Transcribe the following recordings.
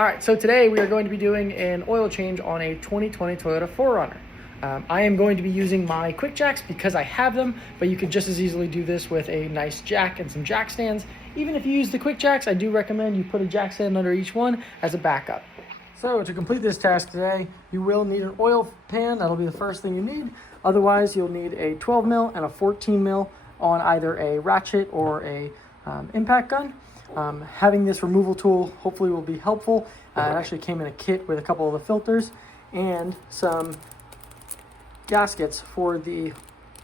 All right, so today we are going to be doing an oil change on a 2020 Toyota 4Runner. I am going to be using my quick jacks because I have them, but you could just as easily do this with a nice jack and some jack stands. Even if you use the quick jacks, I do recommend you put a jack stand under each one as a backup. So to complete this task today, you will need an oil pan. That'll be the first thing you need. Otherwise, you'll need a 12 mil and a 14 mil on either a ratchet or a impact gun. Having this removal tool hopefully will be helpful. It actually came in a kit with a couple of the filters and some gaskets for the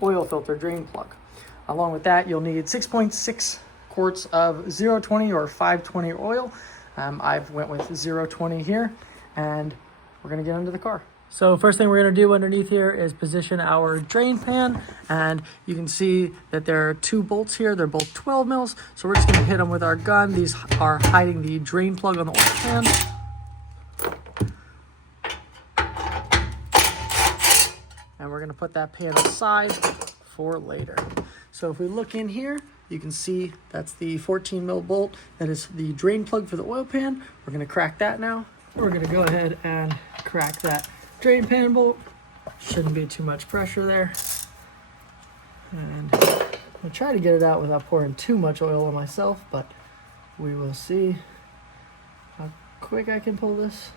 oil filter drain plug. Along with that, you'll need 6.6 quarts of 020 or 520 oil. I've went with 020 here, and we're gonna get into the car. So first thing we're gonna do underneath here is position our drain pan, and you can see that there are two bolts here. They're both 12 mils, so we're just gonna hit them with our gun. These are hiding the drain plug on the oil pan. And we're gonna put that pan aside for later. So if we look in here, you can see that's the 14 mil bolt. That is the drain plug for the oil pan. We're gonna crack that now. We're gonna go ahead and crack that drain pan bolt. Shouldn't be too much pressure there. And I'll try to get it out without pouring too much oil on myself, but we will see how quick I can pull this.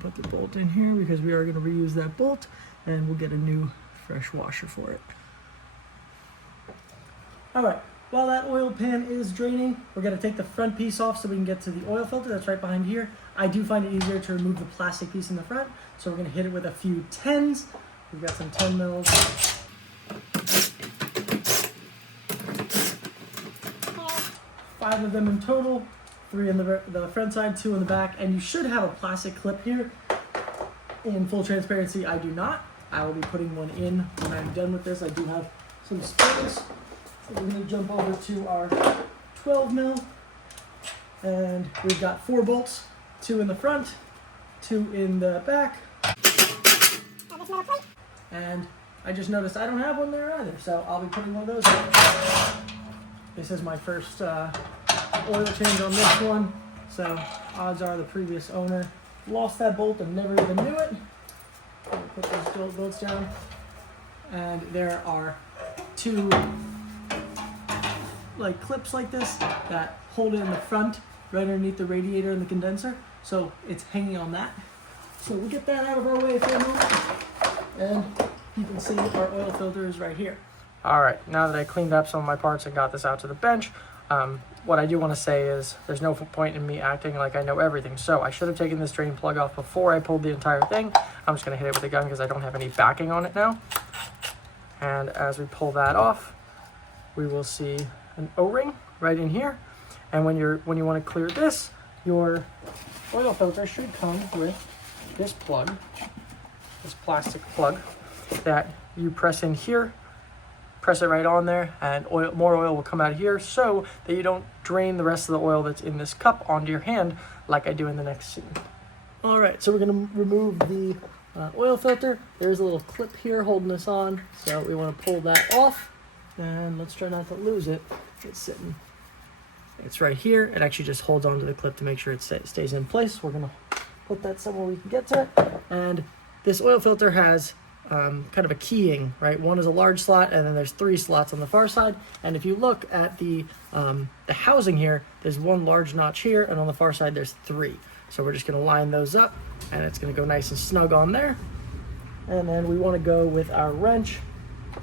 Put the bolt in here because we are going to reuse that bolt, and we'll get a new fresh washer for it. All right, while that oil pan is draining, we're going to take the front piece off so we can get to the oil filter that's right behind here. I do find it easier to remove the plastic piece in the front, so we're going to hit it with a few 10s. We've got some 10 mils. 5 of them in total. 3 on the front side, 2 on the back, and you should have a plastic clip here. In full transparency, I do not. I will be putting one in when I'm done with this. I do have some springs. So we're going to jump over to our 12 mil, and we've got 4 bolts, 2 in the front, 2 in the back. And I just noticed I don't have one there either, so I'll be putting one of those in. This is my first oil change on this one, so odds are the previous owner lost that bolt and never even knew it. I'll put those bolts down, and there are 2 like clips like this that hold it in the front right underneath the radiator and the condenser, so it's hanging on that. So we'll get that out of our way for a moment, and you can see our oil filter is right here. All right, now that I cleaned up some of my parts and got this out to the bench, what I do want to say is there's no point in me acting like I know everything. So I should have taken this drain plug off before I pulled the entire thing. I'm just going to hit it with a gun because I don't have any backing on it now. And as we pull that off, we will see an O-ring right in here. And when you want to clear this, your oil filter should come with this plug, this plastic plug that you press in here. Press it right on there, and more oil will come out of here so that you don't drain the rest of the oil that's in this cup onto your hand like I do in the next scene. All right, so we're going to remove the oil filter. There's a little clip here holding this on, so we want to pull that off, and let's try not to lose it. It's sitting. It's right here. It actually just holds onto the clip to make sure it stays in place. We're going to put that somewhere we can get to it, and this oil filter has kind of a keying, right? One is a large slot, and then there's 3 slots on the far side. And if you look at the housing here, there's 1 large notch here, and on the far side there's 3. So we're just going to line those up, and it's going to go nice and snug on there. And then we want to go with our wrench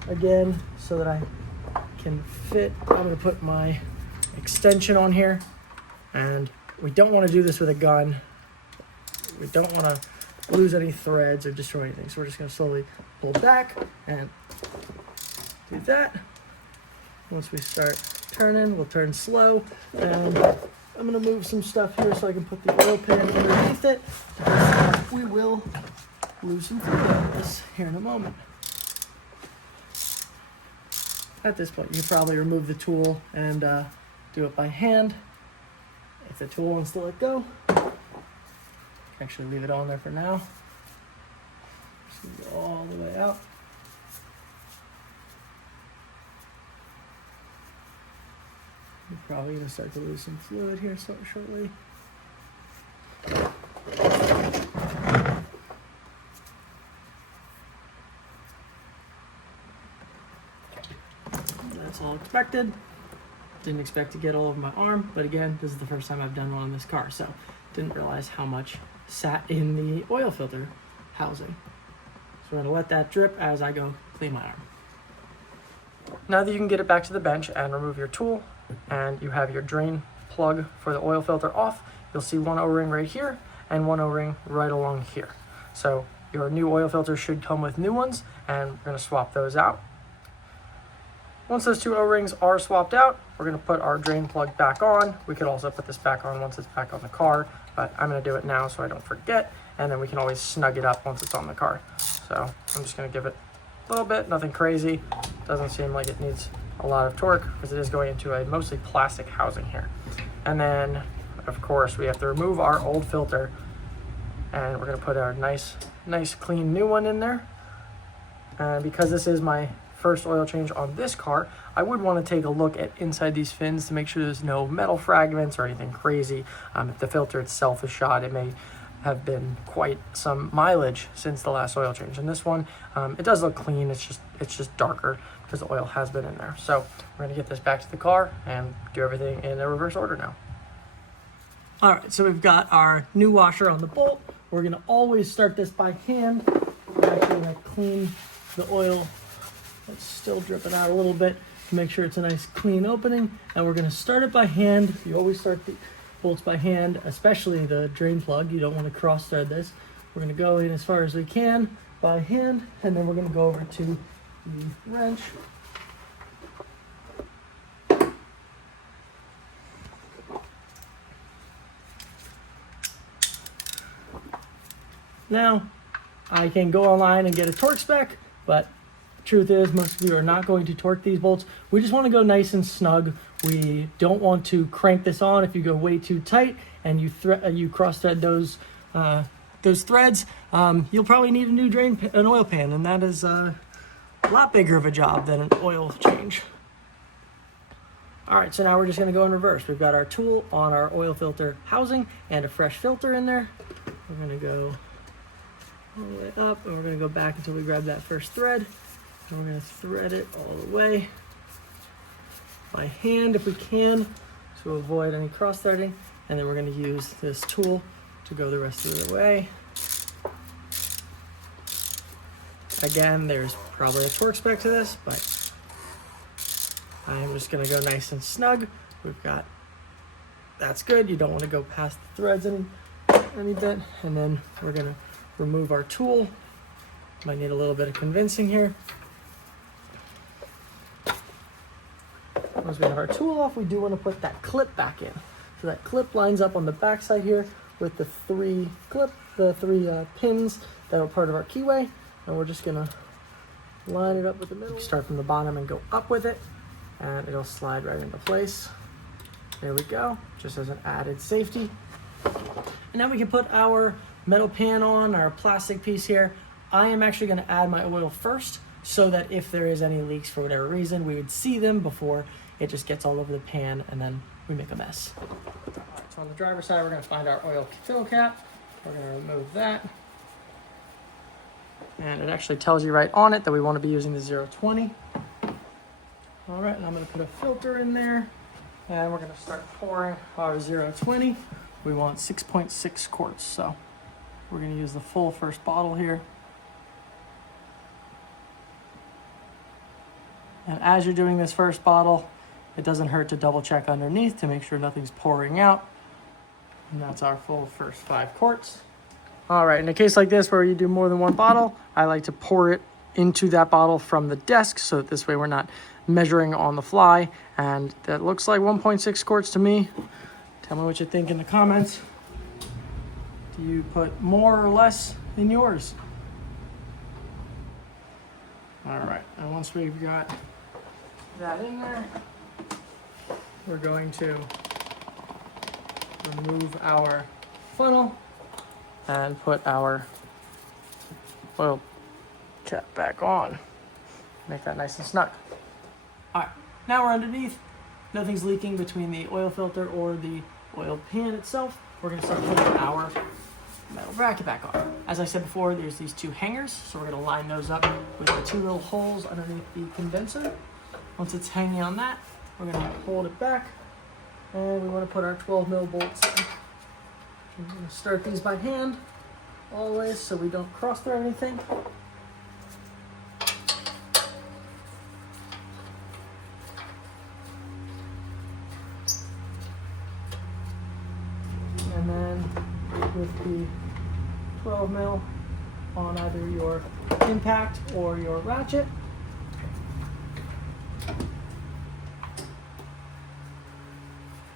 again so that I can fit. I'm going to put my extension on here, and we don't want to do this with a gun. We don't want to lose any threads or destroy anything. So we're just going to slowly pull back and do that. Once we start turning, we'll turn slow. And I'm going to move some stuff here so I can put the oil pan underneath it. We will lose some fluid out of this here in a moment. At this point, you can probably remove the tool and do it by hand. If the tool wants to let go, actually leave it on there for now. Just go all the way out. You're probably going to start to lose some fluid here shortly. That's all expected. Didn't expect to get all over my arm, but again, this is the first time I've done one on this car, so didn't realize how much sat in the oil filter housing. So we're gonna let that drip as I go clean my arm. Now that you can get it back to the bench and remove your tool, and you have your drain plug for the oil filter off, you'll see one O-ring right here and one O-ring right along here. So your new oil filter should come with new ones, and we're gonna swap those out. Once those two O-rings are swapped out, we're going to put our drain plug back on. We could also put this back on once it's back on the car, but I'm going to do it now so I don't forget, and then we can always snug it up once it's on the car. So I'm just going to give it a little bit, nothing crazy. Doesn't seem like it needs a lot of torque because it is going into a mostly plastic housing here. And then, of course, we have to remove our old filter, and we're going to put our nice clean new one in there. And because this is my first oil change on this car, I would want to take a look at inside these fins to make sure there's no metal fragments or anything crazy. If the filter itself is shot, it may have been quite some mileage since the last oil change. And this one, it does look clean. It's just darker because the oil has been in there. So we're gonna get this back to the car and do everything in the reverse order now. All right, so we've got our new washer on the bolt. We're gonna always start this by hand. We're actually gonna clean the oil that's still dripping out a little bit to make sure it's a nice clean opening. And we're going to start it by hand. You always start the bolts by hand, especially the drain plug. You don't want to cross thread this. We're going to go in as far as we can by hand, and then we're going to go over to the wrench. Now, I can go online and get a torque spec, but truth is, most of you are not going to torque these bolts. We just want to go nice and snug. We don't want to crank this on. If you go way too tight and you cross thread those threads, you'll probably need an oil pan, and that is a lot bigger of a job than an oil change. All right, so now we're just going to go in reverse. We've got our tool on our oil filter housing and a fresh filter in there. We're going to go all the way up, and we're going to go back until we grab that first thread. And we're going to thread it all the way by hand if we can to avoid any cross threading. And then we're going to use this tool to go the rest of the way. Again, there's probably a torque spec to this, but I'm just going to go nice and snug. That's good. You don't want to go past the threads any bit. And then we're going to remove our tool. Might need a little bit of convincing here. Once we have our tool off, we do want to put that clip back in. So that clip lines up on the back side here with the three pins that are part of our keyway. And we're just gonna line it up with the middle. Start from the bottom and go up with it, and it'll slide right into place. There we go, just as an added safety. And now we can put our metal pan on, our plastic piece here. I am actually gonna add my oil first, so that if there is any leaks for whatever reason, we would see them before it just gets all over the pan and then we make a mess. So on the driver's side, we're gonna find our oil fill cap. We're gonna remove that. And it actually tells you right on it that we wanna be using the 020. All right, and I'm gonna put a filter in there, and we're gonna start pouring our 020. We want 6.6 quarts, so we're gonna use the full first bottle here. And as you're doing this first bottle, it doesn't hurt to double check underneath to make sure nothing's pouring out. And that's our full first 5 quarts. All right, in a case like this where you do more than one bottle, I like to pour it into that bottle from the desk so that this way we're not measuring on the fly. And that looks like 1.6 quarts to me. Tell me what you think in the comments. Do you put more or less in yours? All right, and once we've got that in there, we're going to remove our funnel and put our oil cap back on. Make that nice and snug. All right, now we're underneath. nothing's leaking between the oil filter or the oil pan itself, we're going to start putting our metal bracket back on. As I said before, there's these two hangers, so we're going to line those up with the two little holes underneath the condenser. Once it's hanging on that, we're going to hold it back, and we want to put our 12 mil bolts in. We're going to start these by hand, always, so we don't cross thread anything. And then with the 12 mil on either your impact or your ratchet,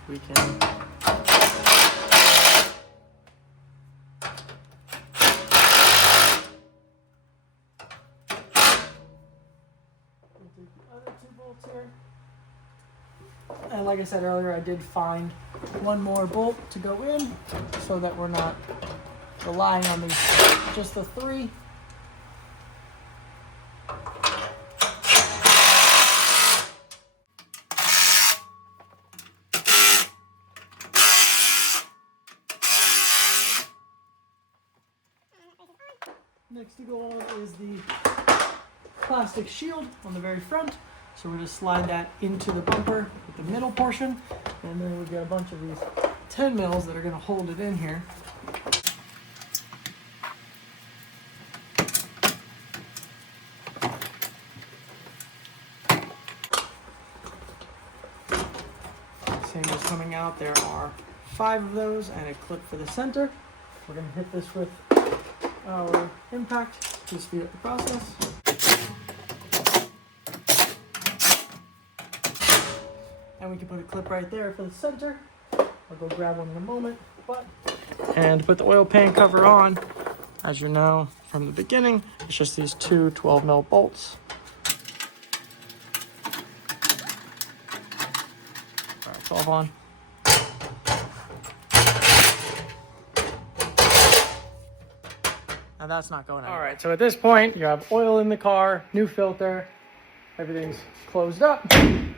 we can take the other two bolts here. And like I said earlier, I did find one more bolt to go in so that we're not relying on these, just the three. Next to go on is the plastic shield on the very front. So we're going to slide that into the bumper with the middle portion. And then we've got a bunch of these 10 mils that are going to hold it in here. Same as coming out, there are 5 of those and a clip for the center. We're going to hit this with our impact to speed up the process. And we can put a clip right there for the center. I'll go grab one in a moment. And put the oil pan cover on. As you know from the beginning, it's just these two 12 mil bolts. All right, it's all on. Now that's not going anywhere. All right, so at this point, you have oil in the car, new filter, everything's closed up.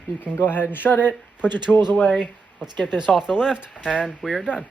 You can go ahead and shut it, put your tools away. Let's get this off the lift, and we are done.